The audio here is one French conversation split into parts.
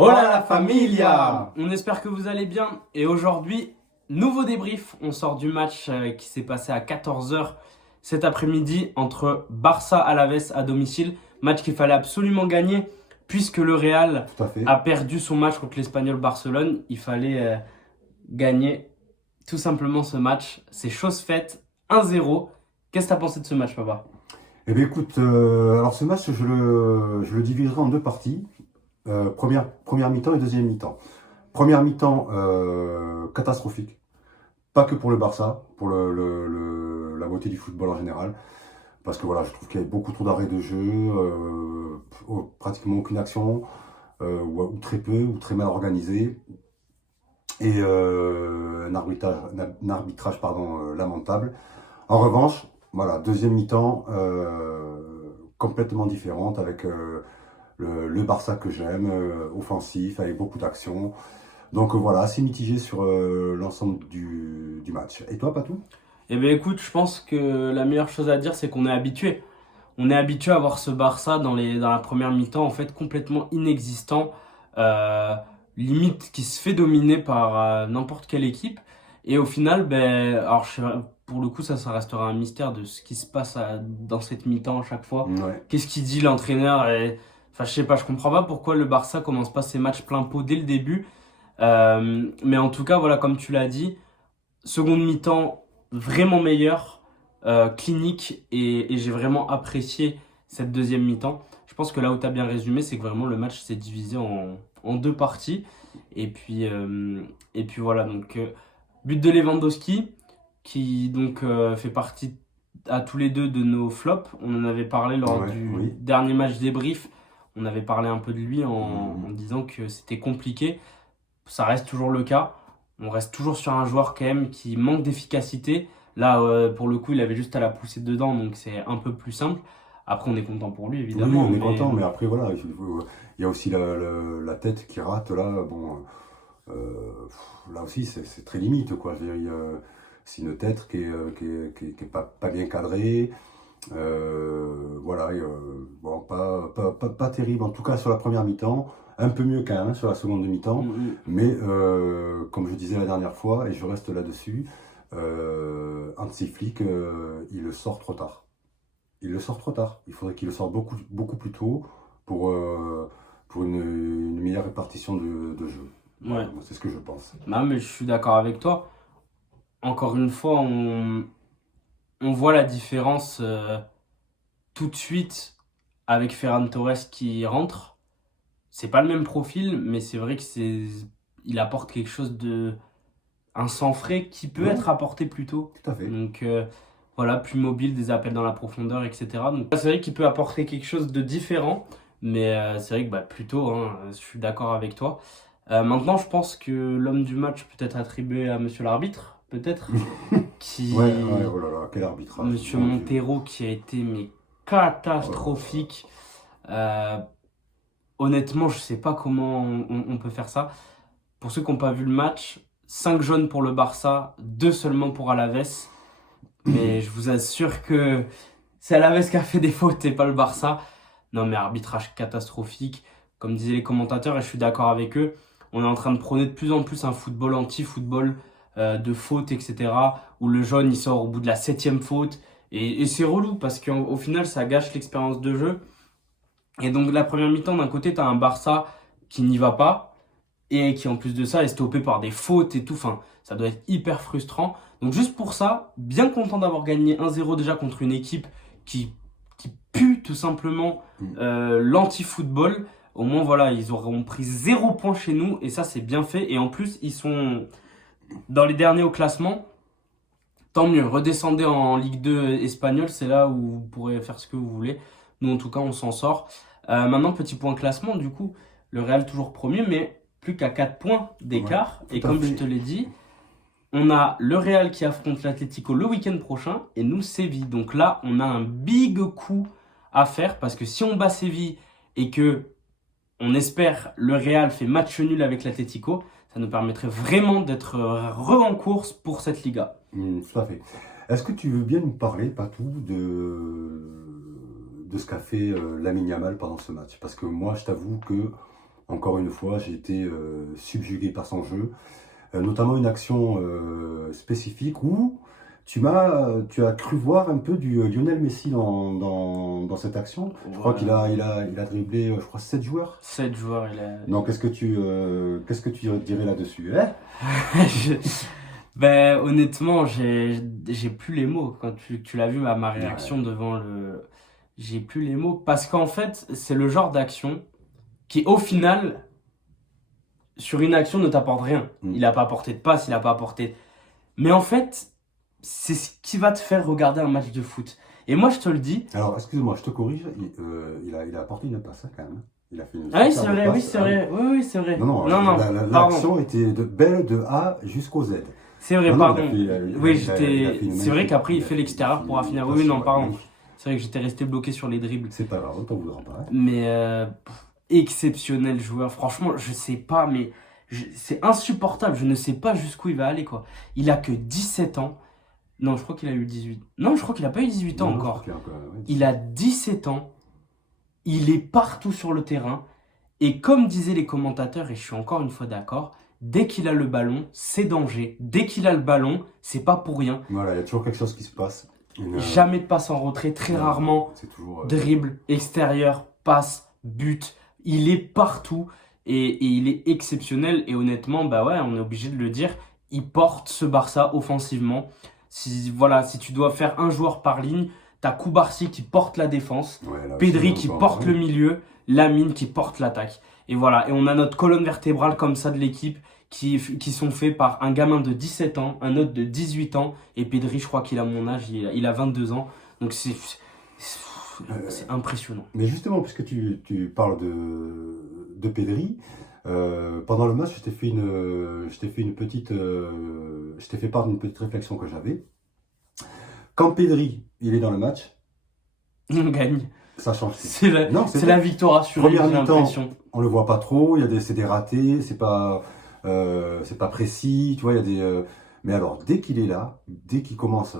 Hola la familia! On espère que vous allez bien et aujourd'hui, nouveau débrief, on sort du match qui s'est passé à 14h cet après-midi entre Barça Alaves à domicile, match qu'il fallait absolument gagner puisque le Real Tout à fait. a perdu son match contre l'Espagnol Barcelone, il fallait gagner tout simplement ce match, c'est chose faite, 1-0. Qu'est-ce que tu as pensé de ce match, papa? Eh bien écoute, alors ce match, je le diviserai en deux parties. Première mi-temps et deuxième mi-temps. Première mi-temps, catastrophique. Pas que pour le Barça, pour la beauté du football en général. Parce que voilà, je trouve qu'il y avait beaucoup trop d'arrêts de jeu, pratiquement aucune action, ou très peu, ou très mal organisé. Et un arbitrage lamentable. En revanche, voilà, deuxième mi-temps complètement différente avec le Barça que j'aime, offensif, avec beaucoup d'action. Donc voilà, assez mitigé sur l'ensemble du match. Et toi, Patou? Eh bien écoute, je pense que la meilleure chose à dire c'est qu'on est habitué. On est habitué à voir ce Barça dans la première mi-temps en fait complètement inexistant, euh, limite qui se fait dominer par n'importe quelle équipe. Et au final, ben, alors pour le coup ça restera un mystère de ce qui se passe dans cette mi-temps à chaque fois. Ouais. Qu'est-ce qu'il dit l'entraîneur enfin je sais pas, je comprends pas pourquoi le Barça commence pas ses matchs plein pot dès le début. Mais en tout cas voilà comme tu l'as dit, seconde mi-temps vraiment meilleure, clinique, et j'ai vraiment apprécié cette deuxième mi-temps. Je pense que là où tu as bien résumé, c'est que vraiment le match s'est divisé en deux parties. Et puis voilà, donc but de Lewandowski, qui donc fait partie à tous les deux de nos flops. On en avait parlé lors Ouais, du oui. dernier match débrief. On avait parlé un peu de lui en Mhm. disant que c'était compliqué. Ça reste toujours le cas. On reste toujours sur un joueur quand même qui manque d'efficacité. Là, pour le coup, il avait juste à la pousser dedans, donc c'est un peu plus simple. Après, on est content pour lui, Oui, oui, évidemment, on est mais content, mais après voilà, il y a aussi la tête qui rate là. Bon, là aussi c'est très limite quoi. Je veux dire, c'est une tête qui est pas bien cadrée. Voilà, bon, pas terrible, en tout cas sur la première mi-temps, un peu mieux quand même sur la seconde mi-temps, mm, mais comme je disais la dernière fois, et je reste là-dessus, Hansi Flick, il le sort trop tard. Il le sort trop tard. Il faudrait qu'il le sorte beaucoup, beaucoup plus tôt pour une meilleure répartition de jeu. Voilà, ouais. moi, c'est ce que je pense. Non, mais je suis d'accord avec toi. Encore une fois, on voit la différence tout de suite avec Ferran Torres qui rentre. C'est pas le même profil, mais c'est vrai que il apporte quelque chose un sang frais qui peut Ouais, être apporté plus tôt. tout à fait. Donc voilà, plus mobile, des appels dans la profondeur, etc. Donc c'est vrai qu'il peut apporter quelque chose de différent, mais c'est vrai que bah, plus tôt, hein, je suis d'accord avec toi. Maintenant, je pense que l'homme du match peut être attribué à monsieur l'arbitre, peut-être, Ouais, ouais, qui... oh là là, quel arbitrage, Monsieur mon Dieu. Montero qui a été mais Oh là là. catastrophique. Euh, Honnêtement, je sais pas comment on peut faire ça. Pour ceux qui n'ont pas vu le match, 5 jaunes pour le Barça, 2 seulement pour Alaves. Mais je vous assure que c'est Alaves qui a fait des fautes et pas le Barça. Non, mais arbitrage catastrophique. Comme disaient les commentateurs, et je suis d'accord avec eux, on est en train de prôner de plus en plus un football anti-football, de fautes, etc. Où le jaune il sort au bout de la 7e faute. Et c'est relou parce qu'au final, ça gâche l'expérience de jeu. Et donc, la première mi-temps, d'un côté, tu as un Barça qui n'y va pas et qui en plus de ça est stoppé par des fautes et tout. Enfin, ça doit être hyper frustrant. Donc juste pour ça, bien content d'avoir gagné 1-0 déjà contre une équipe qui pue tout simplement l'anti-football. Au moins voilà, ils auront pris 0 point chez nous et ça c'est bien fait. Et en plus, ils sont dans les derniers au classement. Tant mieux, redescendez en Ligue 2 espagnole, c'est là où vous pourrez faire ce que vous voulez. Nous en tout cas, on s'en sort. Maintenant, petit point classement, du coup, le Real toujours premier, mais plus qu'à 4 points Ouais, d'écart. Et tout à comme je fait. te l'ai dit, on a le Real qui affronte l'Atlético le week-end prochain et nous Séville. Donc là, on a un big coup à faire parce que si on bat Séville et que on espère le Real fait match nul avec l'Atlético, ça nous permettrait vraiment d'être en course pour cette Liga. Tout à fait. Est-ce que tu veux bien nous parler, Patou, de ce qu'a fait Lamine Yamal pendant ce match? Parce que moi, je t'avoue que encore une fois, j'ai été subjugué par son jeu, notamment une action spécifique où tu as cru voir un peu du Lionel Messi dans cette action. Je crois qu'il a dribblé, je crois, 7 joueurs. 7 joueurs, il a. Donc, qu'est-ce que tu dirais là-dessus, hein? Ben, honnêtement, j'ai plus les mots. Quand tu l'as vu, ma réaction devant le. J'ai plus les mots. Parce qu'en fait, c'est le genre d'action qui, au final, sur une action, ne t'apporte rien. Il n'a pas apporté de passe, il n'a pas apporté. Mais en fait, c'est ce qui va te faire regarder un match de foot. Et moi, je te le dis. Alors, excuse-moi, je te corrige. Il a apporté une passe, hein, quand même. Il a fait une Ah oui, c'est superbe vrai, passe. oui, c'est vrai. Oui, c'est vrai. Non, pardon. l'action était belle de A jusqu'au Z. C'est vrai, Non, pardon. il a Oui, fait une c'est vrai magnifique- qu'après, il a fait fait l'extérieur pour une finir. passe, Oui, non, ouais, pardon. magnifique. C'est vrai que j'étais resté bloqué sur les dribbles. C'est pas grave, on t'en voudra pas, hein. Mais exceptionnel joueur. Franchement, je sais pas, mais c'est insupportable. Je ne sais pas jusqu'où il va aller, quoi. Il a que 17 ans. Non, je crois qu'il a eu 18. Non, je crois qu'il a pas eu 18 ans Non, encore. je crois qu'il a encore, ouais, Il a 17 ans. Il est partout sur le terrain. Et comme disaient les commentateurs, et je suis encore une fois d'accord, dès qu'il a le ballon, c'est danger. Dès qu'il a le ballon, c'est pas pour rien. Voilà, il y a toujours quelque chose qui se passe. Jamais de passe en retrait, très rarement. C'est toujours. Dribble, extérieur, passe, but. Il est partout et il est exceptionnel. Et honnêtement, bah ouais, on est obligé de le dire, il porte ce Barça offensivement. Si tu dois faire un joueur par ligne, t'as Koubarsi qui porte la défense, Ouais, là, Pedri c'est qui encore, porte ouais. le milieu, Lamine qui porte l'attaque. Et voilà, et on a notre colonne vertébrale comme ça de l'équipe qui sont faits par un gamin de 17 ans, un autre de 18 ans, et Pedri, je crois qu'il a mon âge, il a 22 ans. Donc c'est impressionnant. Mais justement, puisque tu parles de Pedri, pendant le match, je t'ai fait une petite, je t'ai fait part d'une petite réflexion que j'avais. Quand Pedri, il est dans le match, On gagne. ça change tout. C'est la victoire assurée, Première j'ai mi-temps, l'impression. on le voit pas trop, c'est des ratés, c'est pas précis, tu vois, il y a des. Mais alors, dès qu'il est là, dès qu'il commence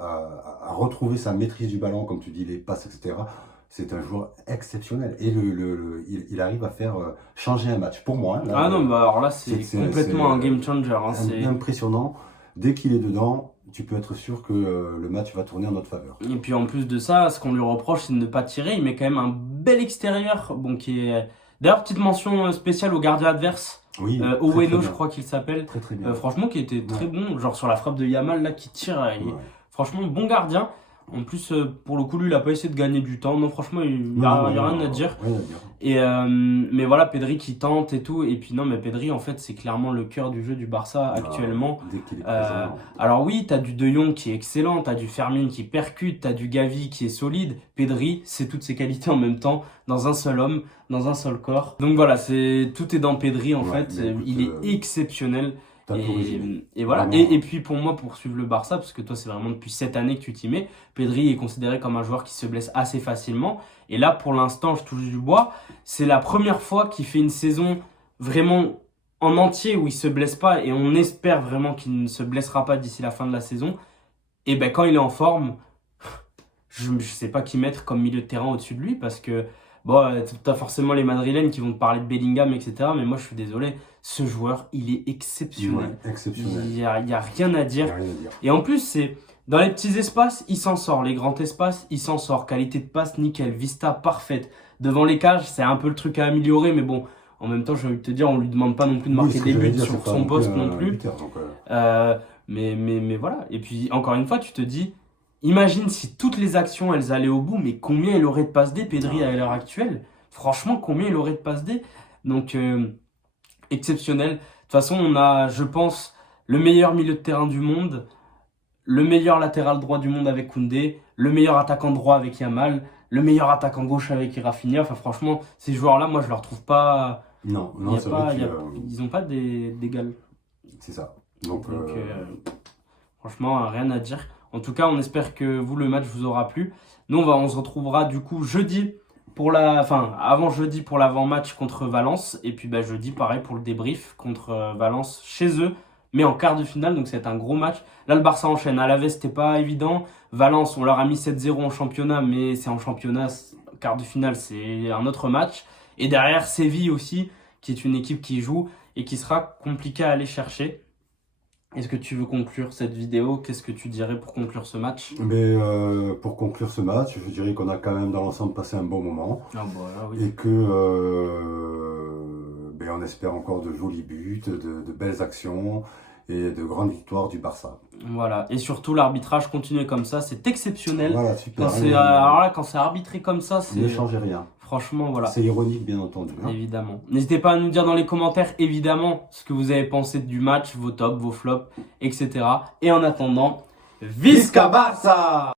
à retrouver sa maîtrise du ballon, comme tu dis, les passes, etc., c'est un joueur exceptionnel. Et il arrive à faire changer un match. Pour moi, hein, là, Ah non, bah alors là, c'est c'est- complètement un c'est- game changer. Hein, c'est... impressionnant. Dès qu'il est dedans, tu peux être sûr que le match va tourner en notre faveur. Et puis en plus de ça, ce qu'on lui reproche, c'est de ne pas tirer. Il met quand même un bel extérieur. Bon, qui est... D'ailleurs, petite mention spéciale au gardien adverse. Oui, très, Oweno, très je bien. crois qu'il s'appelle. Très très bien. Franchement, qui était très bon. Genre sur la frappe de Yamal, là, qui tire. Il est... Ouais. Franchement, bon gardien. En plus, pour le coup, lui, il a pas essayé de gagner du temps. Non, franchement, il n'y a rien à dire. Rien à dire. Et mais voilà, Pedri qui tente et tout. Et puis non, mais Pedri, en fait, c'est clairement le cœur du jeu du Barça actuellement. Dès qu'il est Euh, présent. alors oui, t'as du De Jong qui est excellent, t'as du Fermin qui percute, t'as du Gavi qui est solide. Pedri, c'est toutes ces qualités en même temps, dans un seul homme, dans un seul corps. Donc voilà, tout est dans Pedri en Ouais, fait. mais écoute, Il est exceptionnel. T'as tout résumé. Et voilà. Vraiment. Et puis pour moi, pour suivre le Barça, parce que toi c'est vraiment depuis cette année que tu t'y mets, Pedri est considéré comme un joueur qui se blesse assez facilement. Et là, pour l'instant, je touche du bois. C'est la première fois qu'il fait une saison vraiment en entier où il se blesse pas, et on espère vraiment qu'il ne se blessera pas d'ici la fin de la saison. Et ben quand il est en forme, je sais pas qui mettre comme milieu de terrain au-dessus de lui, parce que bon, t'as forcément les Madrilènes qui vont te parler de Bellingham, etc. Mais moi je suis désolé, ce joueur il est exceptionnel. Ouais, exceptionnel. Il y a rien à Il dire. n'y a rien à dire. Et en plus, c'est dans les petits espaces, il s'en sort. Les grands espaces, il s'en sort. Qualité de passe, nickel. Vista, parfaite. Devant les cages, c'est un peu le truc à améliorer, mais bon, en même temps, j'ai envie de te dire, on lui demande pas non plus de marquer des buts sur son poste non plus. Buteur, donc, Mais voilà. Et puis, encore une fois, tu te dis, imagine si toutes les actions, elles allaient au bout, mais combien il aurait de passes D, Pedri, à l'heure actuelle? Franchement, combien il aurait de passes D? Donc, exceptionnel. De toute façon, on a, je pense, le meilleur milieu de terrain du monde, le meilleur latéral droit du monde avec Koundé, le meilleur attaquant droit avec Yamal, le meilleur attaquant gauche avec Rafinha. Enfin, franchement, ces joueurs-là, moi, je ne leur trouve pas. non, Il y a c'est pas, vrai il y a- que, ils n'ont pas d'égal. c'est ça. Donc, Donc, franchement, rien à dire. En tout cas, on espère que vous, le match vous aura plu. Nous, on se retrouvera du coup jeudi avant jeudi pour l'avant-match contre Valence. Et puis jeudi, pareil pour le débrief contre Valence chez eux, mais en quart de finale. Donc, c'est un gros match. Là, le Barça enchaîne. Alavés, c'était pas évident. Valence, on leur a mis 7-0 en championnat, mais c'est en championnat. Quart de finale, c'est un autre match. Et derrière, Séville aussi, qui est une équipe qui joue et qui sera compliquée à aller chercher. Est-ce que tu veux conclure cette vidéo? Qu'est-ce que tu dirais pour conclure ce match? Mais pour conclure ce match, je dirais qu'on a quand même dans l'ensemble passé un bon moment. Ah bah oui. Et que on espère encore de jolis buts, de belles actions et de grandes victoires du Barça. Voilà. Et surtout, l'arbitrage continue comme ça, c'est exceptionnel. Voilà, super. Alors là, quand c'est arbitré comme ça, c'est... Ne changez rien. Franchement, voilà. C'est ironique, bien entendu. Hein. Évidemment. N'hésitez pas à nous dire dans les commentaires, évidemment, ce que vous avez pensé du match, vos tops, vos flops, etc. Et en attendant, Visca Barça!